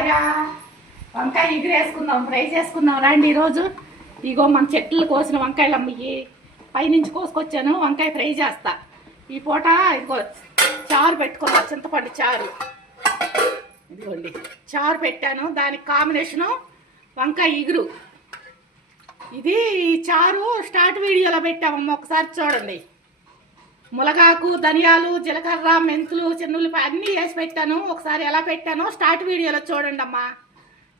హాయిగా వంకాయ ఎగిరేసుకుందాం, ఫ్రై చేసుకుందాం రండి. ఈరోజు ఇగో మన చెట్లు కోసిన వంకాయలు అమ్మయ్యి పైనుంచి కోసుకొచ్చాను. వంకాయ ఫ్రై చేస్తా. ఈ పూట ఇదిగో చారు పెట్టుకున్నా, చింతపండు చారు. ఇదిగోండి చారు పెట్టాను. దానికి కాంబినేషను వంకాయ ఇగురు. ఇది చారు స్టార్ట్ వీడియోలో పెట్టామమ్మ, ఒకసారి చూడండి. ములగాకు, ధనియాలు, జీలకర్ర, మెంతులు, చెన్నుల్లిపాయ అన్నీ వేసి పెట్టాను. ఒకసారి ఎలా పెట్టానో స్టార్ట్ వీడియోలో చూడండి అమ్మా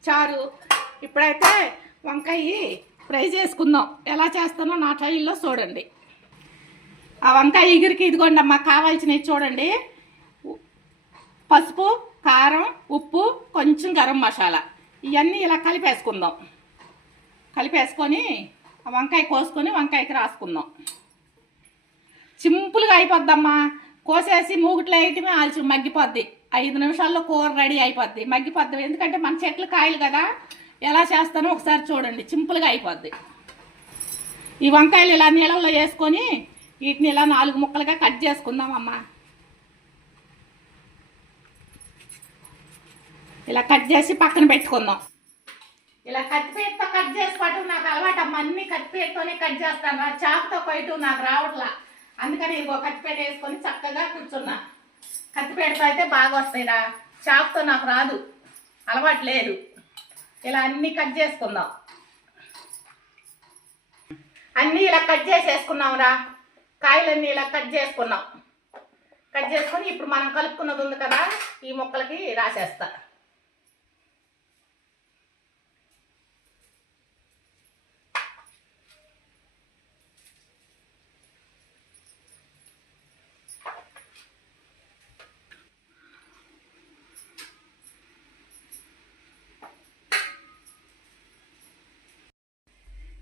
చారు. ఇప్పుడైతే వంకాయ ఫ్రై చేసుకుందాం. ఎలా చేస్తానో నా ట్రైల్లో చూడండి. ఆ వంకాయ ఎగురికి ఇదిగోండి అమ్మా కావాల్సినవి చూడండి. పసుపు, కారం, ఉప్పు, కొంచెం గరం మసాలా, ఇవన్నీ ఇలా కలిపేసుకుందాం. కలిపేసుకొని ఆ వంకాయ కోసుకొని వంకాయకి రాసుకుందాం. సింపుల్గా అయిపోద్దమ్మా. కోసేసి మూగుట్లో వేయటమే ఆల్చి మగ్గిపోద్ది. 5 నిమిషాల్లో కూర రెడీ అయిపోద్ది, మగ్గిపోద్ది. ఎందుకంటే మన చెట్లు కాయలు కదా. ఎలా చేస్తానో ఒకసారి చూడండి, సింపుల్గా అయిపోద్ది. ఈ వంకాయలు ఇలా నీళ్ళలో వేసుకొని వీటిని ఇలా 4 ముక్కలుగా కట్ చేసుకుందామమ్మా. ఇలా కట్ చేసి పక్కన పెట్టుకుందాం. ఇలా కత్తిపేటతో కట్ చేసి పట్టు నాకు అలవాటు అమ్మ. అన్ని కత్తిపేటతోనే కట్ చేస్తాను. చాకుతో కొయ్యటం నాకు రావట్లా. అందుకని ఇగో కత్తిపేట వేసుకొని చక్కగా కూర్చున్నా. కత్తిపేటతో అయితే బాగా వస్తాయిరా, చాకుతో నాకు రాదు, అలవాటు లేదు. ఇలా అన్నీ కట్ చేసుకుందాం. అన్నీ ఇలా కట్ చేసేసుకున్నాంరా. కాయలన్నీ ఇలా కట్ చేసుకున్నాం. కట్ చేసుకొని ఇప్పుడు మనం కలుపుకున్నది ఉంది కదా, ఈ ముక్కలకి రాసేస్తా.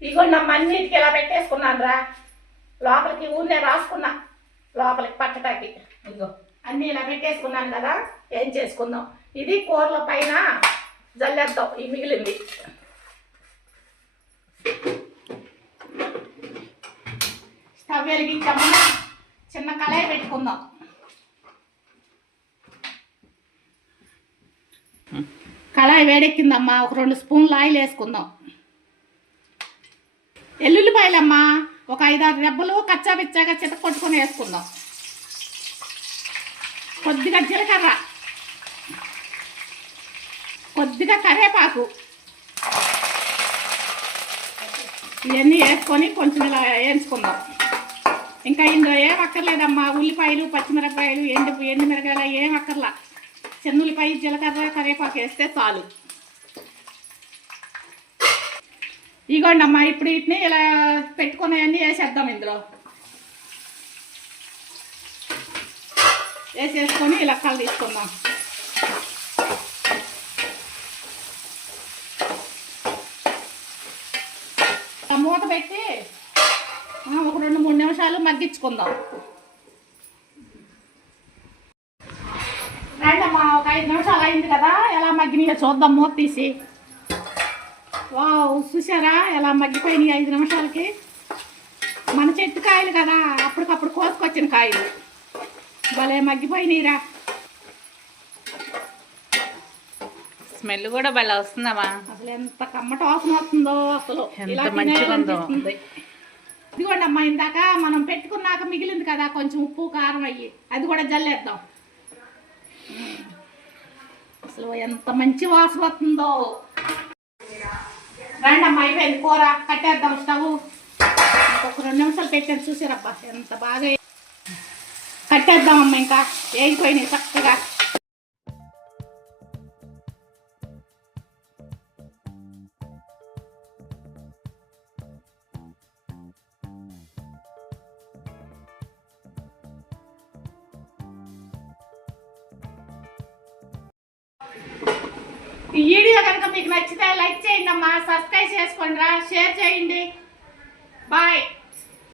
ఇగోండి అమ్మ అన్నిటికి ఇలా పెట్టేసుకున్నాను రా. లోపలికి ఊరినే రాసుకున్నా, లోపలికి పట్టటానికి. ఇగో అన్నీ ఇలా పెట్టేసుకున్నాను కదా. ఏం చేసుకుందాం, ఇది కూరల పైన జల్లేద్దాం. ఈ మిగిలింది స్టవ్ వెలిగించామన్నా, చిన్న కళాయి పెట్టుకుందాం. కళాయి వేడెక్కిందమ్మా. ఒక 2 స్పూన్లు ఆయిల్ వేసుకుందాం. ఎల్లుల్లిపాయలమ్మా ఒక 5-6 రెబ్బలు కచ్చా పిచ్చాగా చిత కొట్టుకొని వేసుకుందాం. కొద్దిగా జీలకర్ర, కొద్దిగా కరివేపాకు, ఇవన్నీ వేసుకొని కొంచెం ఇలా వేయించుకుందాం. ఇంకా ఇందులో ఏం అక్కర్లేదమ్మా. ఉల్లిపాయలు, పచ్చిమిరపకాయలు, ఎండుమిరకాయలు ఏం అక్కర్లా. చెన్నుల్లిపాయ, జీలకర్ర, కరివేపాకు వేస్తే చాలు. ఇగోండి అమ్మా ఇప్పుడు వీటిని ఇలా పెట్టుకునేవన్నీ వేసేద్దాం. ఇందులో వేసేసుకొని ఇలా కళ్ళు తీసుకుందాం. మూత పెట్టి ఒక 2-3 నిమిషాలు మగ్గించుకుందాం. రండి అమ్మా, ఒక 5 నిమిషాలు అయింది కదా. ఎలా మగ్గినాయో చూద్దాం మూత తీసి. వావ్, చూసారా ఎలా మగ్గిపోయినాయి 5 నిమిషాలకి. మన చెట్టు కాయలు కదా, అప్పటికప్పుడు కోసుకొచ్చిన కాయలు. భలే మగ్గిపోయినాయిరా. స్మెల్ కూడా భలే వస్తుందమ్మా. అసలు ఎంత కమ్మట వాసన వస్తుందో అసలు. ఇలా తినాలనిపిస్తుంది. ఇదిగోండి అమ్మా, ఇందాక మనం పెట్టుకున్నాక మిగిలింది కదా కొంచెం ఉప్పు కారం అయ్యి, అది కూడా జల్లేద్దాం. అసలు ఎంత మంచి వాసన వస్తుందో. రండి అమ్మ, అయిపోయింది కూర. కట్టేద్దాం స్టవ్. ఇంకొక 2 నిమిషాలు పెట్టాను. చూసారబ్బా ఎంత బాగా. కట్టేద్దామమ్మ, ఇంకా వేగిపోయినాయి చక్కగా. ఈ వీడియో కనుక మీకు నచ్చితే లైక్ చేయండి అమ్మా, సబ్స్క్రైబ్ చేసుకోండి రా, షేర్ చేయండి. బాయ్.